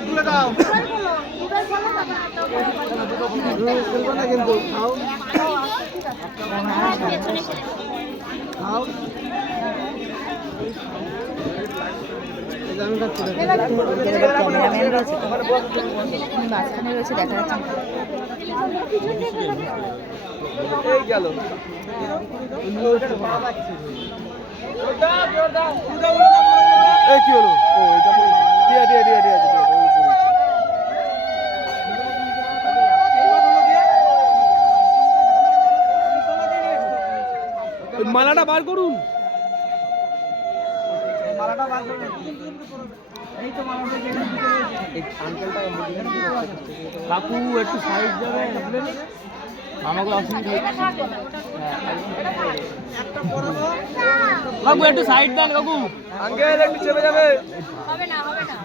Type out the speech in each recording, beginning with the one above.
তুলে দাও কিন্তু দেখো। যাচ্ছে এই গেল কি ও এটা পড়ে দিয়া দিয়া দিয়া দিয়া দিয়া ওই পড়ে। মালাটা বার করুন। কাকু একটু সাইড যাবে আমাকে অসুবিধা কাকু একটু সাইড দেন কাকু আঙ্কেল একটু চেপে যাবে। হবে না হবে না।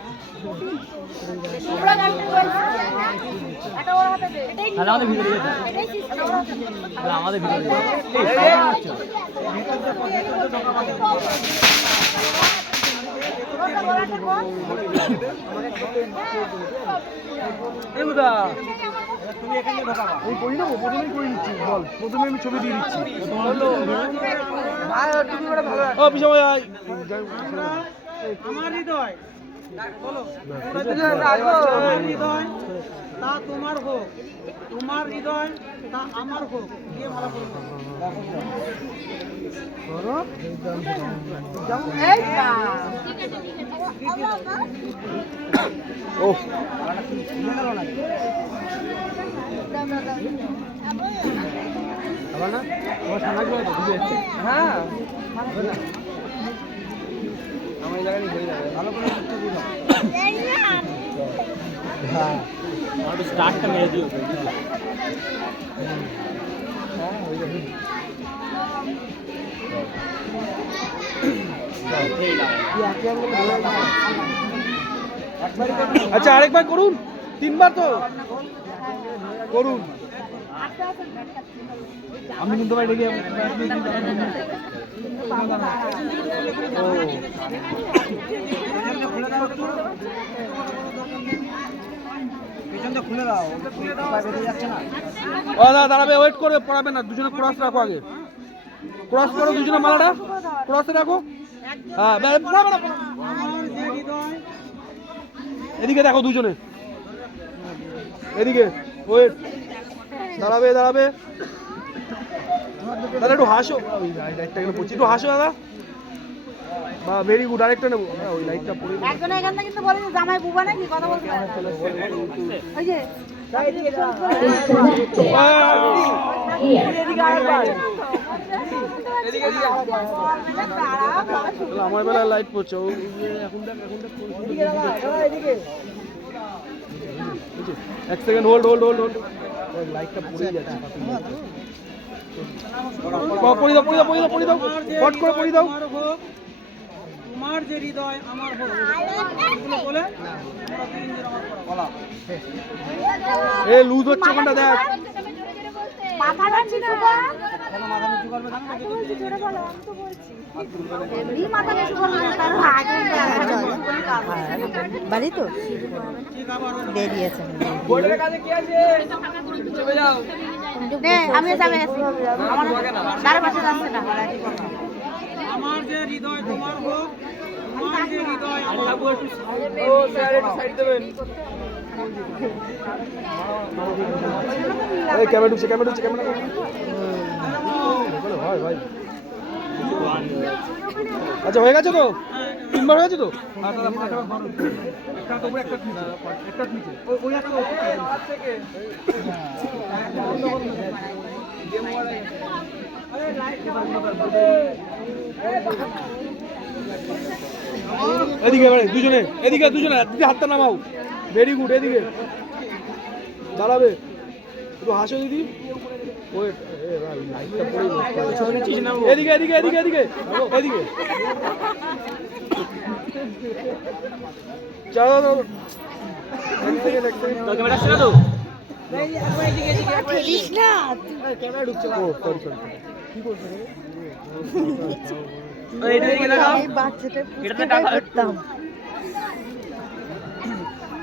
আমাদের ভিতরে আমাদের ভিতরে তুমি এখানে ঢোকাবা আমি করি নেব প্রথমেই করে নিচ্ছি। বল প্রথমে আমি ছবি দিয়ে দিচ্ছি। ও পিছনে আয় আমার হৃদয় আমার হৃদয়। তা তোমার হোক তোমার হৃদয় তা আমার হোক দিয়ে মালা পরবো ও না হ্যাঁ ভালো করে হ্যাঁ স্টার্টটা মেরে দিও। আচ্ছা আরেকবার করুন। তিনবার তো। করুন। আমি কিন্তু ভাই ডেকে দাদা দাঁড়াবে ওয়েট করে পড়াবে না দুজনে ক্রস রাখো আগে। করো দুজনে মালাটা। ক্রসে রাখো। হ্যাঁ পড়াবে না, এদিকে দেখো দুজনে। এদিকে ওয়েট দাঁড়াবে দাঁড়াবে। দাদা একটু হাসো। লাইটটা এখানে পড়ছে একটু হাসো দাদা। বা ভেরি গুড আরেকটা নেব। হ্যাঁ ওই লাইটটা পড়ে একজন এখান থেকে কিন্তু বলে যে জামাই বুবা নাকি? কথা বলতে পারে ওই যে আমার বেলায় লাইট পড়ছে? এক second hold hold hold hold লাইটটা পড়ে যাচ্ছে দাও পড়ে দাও পড়ে দাও পড়ে দাও ফট করে পড়ে দাও তোমার যে হৃদয় আমার হোক বলে এ লুজ হচ্ছে ওখানটা দেখ বাড়ি তো বেরিয়েছে আমি আমার। আমার যে হৃদয় তোমার হোক তোমার যে হৃদয় আমার হোক এই ক্যামেরা ঢুকছে ক্যামেরা ঢুকছে ক্যামেরা হয় ভাই আচ্ছা হয়ে গেছে তো? তিনবার হয়েছে তো? এদিকে এবারে দুজনে। এদিকে দুজনে দিদি হাতটা নামাও। ভেরি গুড এদিকে। দাঁড়াবে। একটু হাসো দিদি। এদিকে এদিকে এদিকে এদিকে এদিকে। চলো চলো।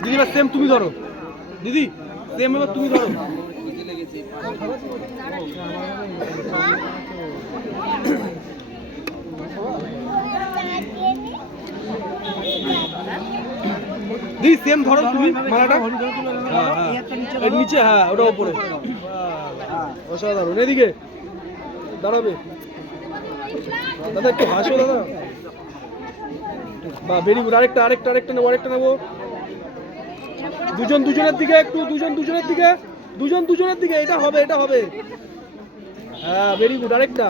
দিদি সেম তুমি ধরো। দিদি সেম এবার তুমি ধরো। দিদি সেম ধরো তুমি মালাটা। হ্যাঁ হ্যাঁ। এর নিচে হ্যাঁ ওটা উপরে। অসাধারণ। এদিকে দাঁড়াবে। দাদা একটু হাসো দাদা। বা ভেরি গুড আরেকটা আরেকটা আরেকটা নেব আরেকটা নেব। দুজন দুজনের দিকে একটু দুজন দুজনের দিকে। দুজন দুজনের দিকে এটা হবে এটা হবে। হ্যাঁ ভেরি গুড আরেকটা।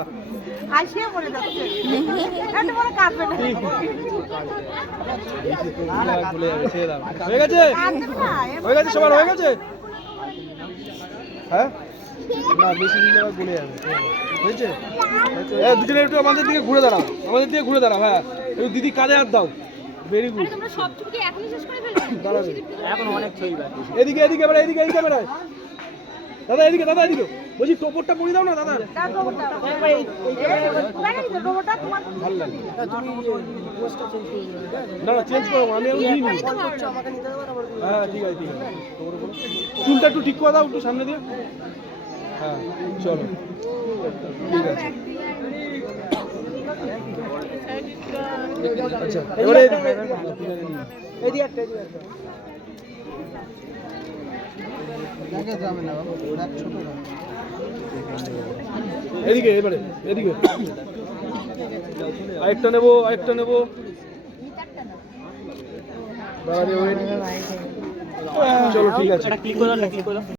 হয়ে গেছে? হয়ে গেছে সবার হয়ে গেছে? হ্যাঁ? না বেশি দিলে আবার গলে যাবে। হয়েছে? দুজনে একটু আমাদের দিকে ঘুরে দাঁড়াও। আমাদের দিকে ঘুরে দাঁড়াও হ্যাঁ। একটু দিদি কাঁধে হাত দাও। ভেরি গুড তোমরা সব ছুটি এখনই শেষ করে ফেলবে? দাঁড়াবে এদিকে এদিকে বেড়া এদিকে এদিকে বেড়ায় দাদা এদিকে দাদা এদিকে। বলছি টোপরটা পরিয়ে দাও না দাদা। না না চেঞ্জ করো আমি এখন নিই হ্যাঁ ঠিক আছে ঠিক আছে। চুলটা একটু ঠিক করে দাও একটু সামনে দিয়ে। হ্যাঁ চলো। ঠিক আছে। আচ্ছা এবারে এদিকে একটা এদিকে একটা। দেখা যাবে না বাবা দেখ ছোট এদিকে এবারে এদিকে। আরেকটা নেব আরেকটা নেব। চলো ঠিক আছে।